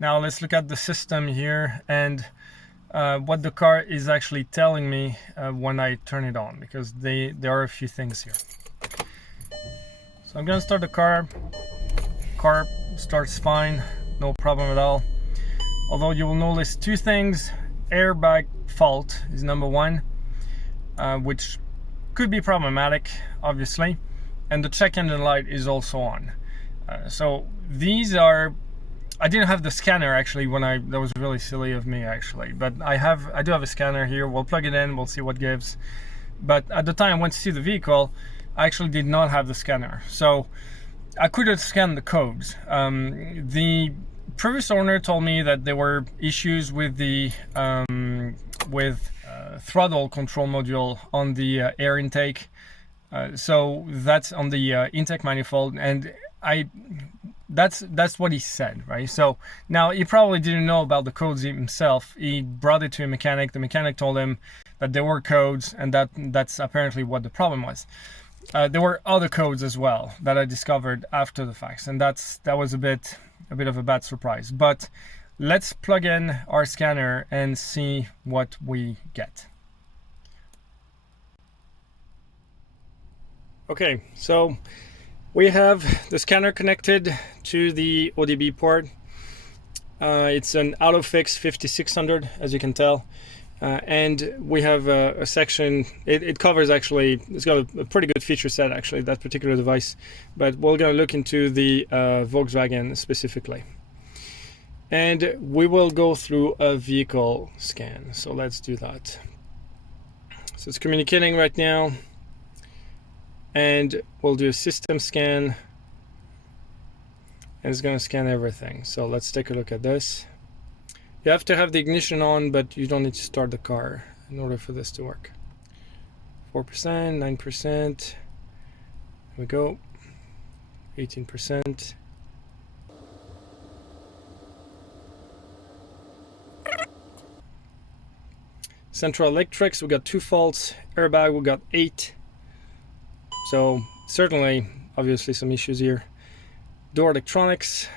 Now let's look at the system here and what the car is actually telling me when I turn it on, because there are a few things here. So I'm gonna start the car. Car starts fine, no problem at all. Although you will notice two things. Airbag fault is number one, which could be problematic, obviously, and the check engine light is also on. So these are, I didn't have the scanner actually that was really silly of me actually, but I do have a scanner here. We'll plug it in, we'll see what gives. But at the time I went to see the vehicle, I actually did not have the scanner, so I couldn't scan the codes. The previous owner told me that there were issues with the throttle control module on the air intake. So that's on the intake manifold, and that's what he said, right? So now he probably didn't know about the codes himself. He brought it to a mechanic. The mechanic told him that there were codes, and that's apparently what the problem was. There were other codes as well that I discovered after the facts, and that was a bit of a bad surprise. But let's plug in our scanner and see what we get. Okay, so we have the scanner connected to the ODB port. It's an AutoFix 5600, as you can tell. And we have a section, it covers actually, it's got a pretty good feature set actually, that particular device. But we're going to look into the Volkswagen specifically. And we will go through a vehicle scan. So let's do that. So it's communicating right now. And we'll do a system scan. And it's going to scan everything. So let's take a look at this. You have to have the ignition on, but you don't need to start the car in order for this to work. 4%, 9%. Here we go. 18%. Central electrics, we got 2 faults. Airbag, we got 8. So certainly, obviously some issues here. Door electronics,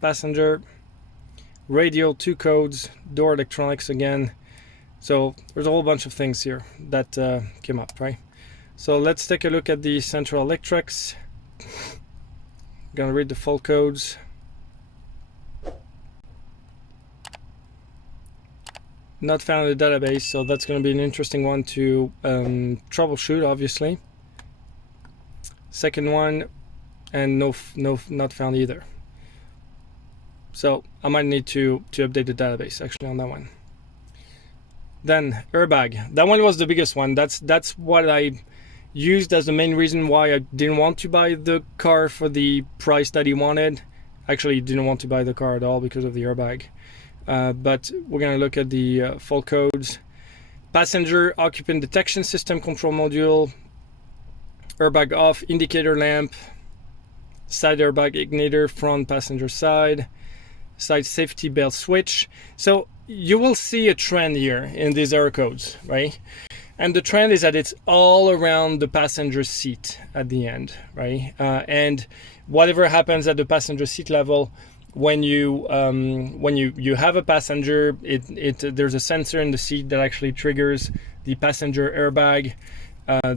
passenger, radio, 2 codes, door electronics again. So there's a whole bunch of things here that came up, right? So let's take a look at the central electrics. I'm gonna read the fault codes. Not found in the database, so that's going to be an interesting one to troubleshoot, obviously. Second one, and not found either. So I might need to update the database actually on that one. Then airbag, that one was the biggest one. That's what I used as the main reason why I didn't want to buy the car for the price that he wanted. Actually, didn't want to buy the car at all because of the airbag. But we're going to look at the fault codes. Passenger occupant detection system control module, airbag off, indicator lamp, side airbag igniter, front passenger side safety belt switch. So you will see a trend here in these error codes, right? And the trend is that it's all around the passenger seat at the end, right? And whatever happens at the passenger seat level, when you have a passenger, there's a sensor in the seat that actually triggers the passenger airbag.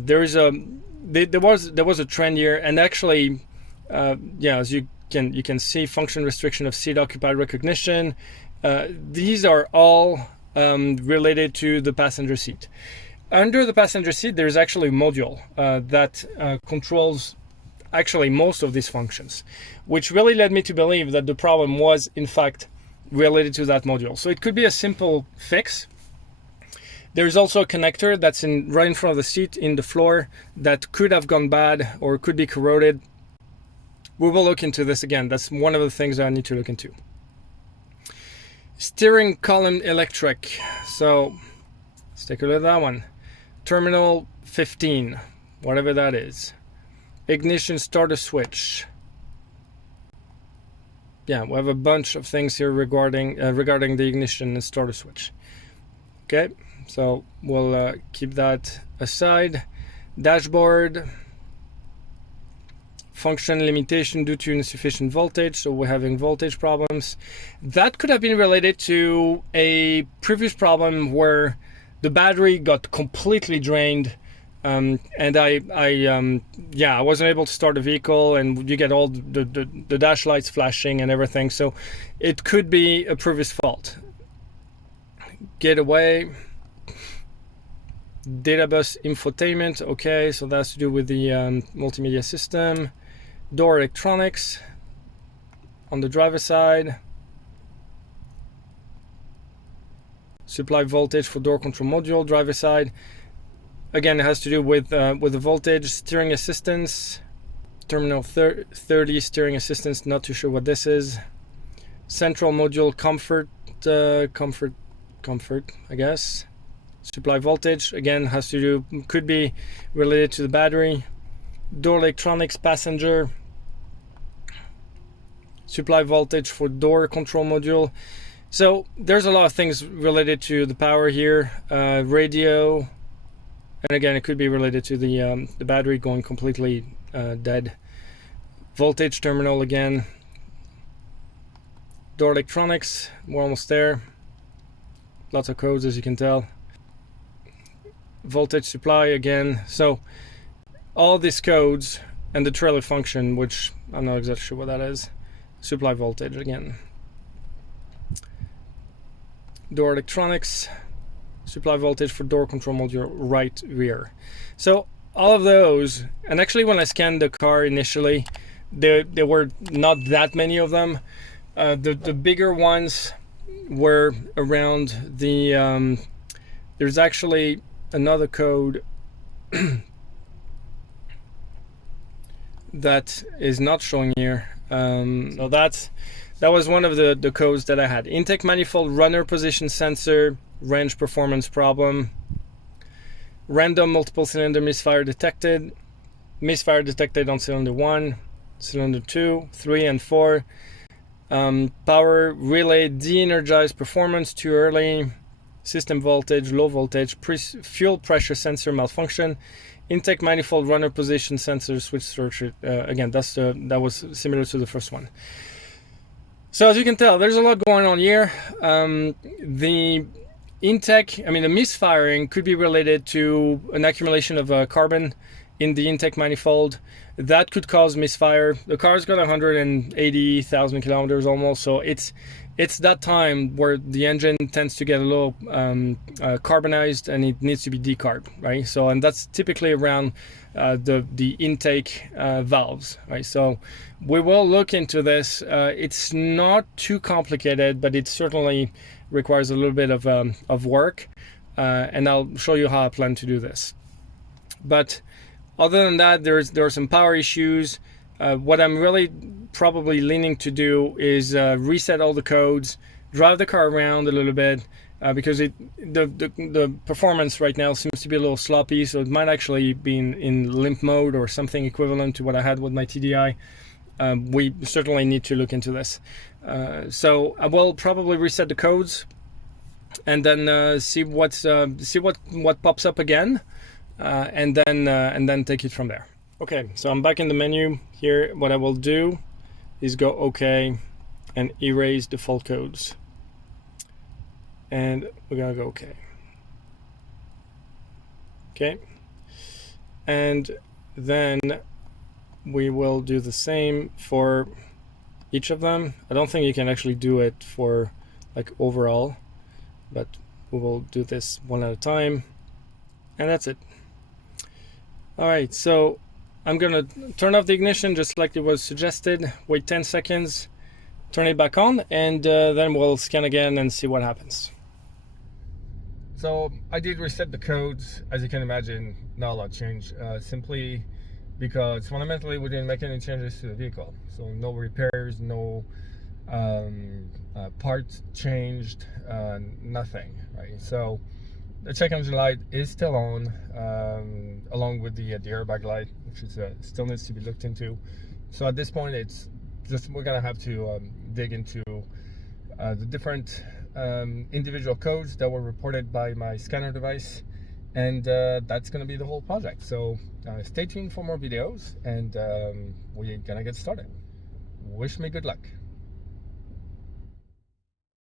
There was a trend here, and actually, as you can see, function restriction of seat occupied recognition. These are all related to the passenger seat. Under the passenger seat, there's actually a module that controls actually most of these functions, which really led me to believe that the problem was in fact related to that module. So it could be a simple fix. There's also a connector that's right in front of the seat in the floor that could have gone bad or could be corroded. We will look into this again. That's one of the things that I need to look into. Steering column electric. So let's take a look at that one. Terminal 15, whatever that is. Ignition starter switch. Yeah, we have a bunch of things here regarding the ignition and starter switch. Okay, so we'll keep that aside. Dashboard, function limitation due to insufficient voltage, so we're having voltage problems. That could have been related to a previous problem where the battery got completely drained, and I wasn't able to start the vehicle, and you get all the dash lights flashing and everything, so it could be a previous fault. Getaway, data bus infotainment, okay, so that's to do with the multimedia system. Door electronics on the driver side. Supply voltage for door control module, driver side. Again, it has to do with the voltage. Steering assistance, terminal 30 steering assistance, not too sure what this is. Central module comfort, comfort, I guess. Supply voltage, again, has to do, could be related to the battery. Door electronics, passenger. Supply voltage for door control module. So there's a lot of things related to the power here. Radio, and again, it could be related to the battery going completely dead. Voltage terminal again. Door electronics, we're almost there. Lots of codes, as you can tell. Voltage supply again. So all these codes and the trailer function, which I'm not exactly sure what that is. Supply voltage again. Door electronics, supply voltage for door control module right rear. So all of those, and actually when I scanned the car initially, there were not that many of them. The bigger ones were around the, there's actually another code that is not showing here. So that was one of the codes that I had. Intake manifold runner position sensor, range performance problem. Random multiple cylinder misfire detected. Misfire detected on cylinder 1, cylinder 2, 3, and 4. Power relay de-energized performance too early. System voltage, low voltage, fuel pressure sensor malfunction. Intake manifold runner position sensor switch structure. Again, that was similar to the first one. So as you can tell, there's a lot going on here. The intake, the misfiring could be related to an accumulation of carbon in the intake manifold. That could cause misfire. The car's got 180,000 kilometers almost, so it's that time where the engine tends to get a little carbonized and it needs to be decarbed, right? So, and that's typically around the intake valves, right? So we will look into this. It's not too complicated, but it certainly requires a little bit of work, and I'll show you how I plan to do this. But other than that, there are some power issues. What I'm really probably leaning to do is reset all the codes, drive the car around a little bit, because the performance right now seems to be a little sloppy, so it might actually be in limp mode or something equivalent to what I had with my TDI. We certainly need to look into this. So I will probably reset the codes and then see what pops up again, and then take it from there. Okay, so I'm back in the menu here. What I will do is go OK and erase default codes. And we're gonna go OK. Okay. And then we will do the same for each of them. I don't think you can actually do it for like overall, but we will do this one at a time. And that's it. All right, so I'm gonna turn off the ignition just like it was suggested, wait 10 seconds, turn it back on, and then we'll scan again and see what happens. So I did reset the codes. As you can imagine, not a lot changed, simply because fundamentally we didn't make any changes to the vehicle. So no repairs, no parts changed, nothing, right? So the check engine light is still on, along with the airbag light, which is still needs to be looked into. So at this point, it's just we're gonna have to dig into the different individual codes that were reported by my scanner device, And that's gonna be the whole project. So stay tuned for more videos, and we're gonna get started. Wish me good luck.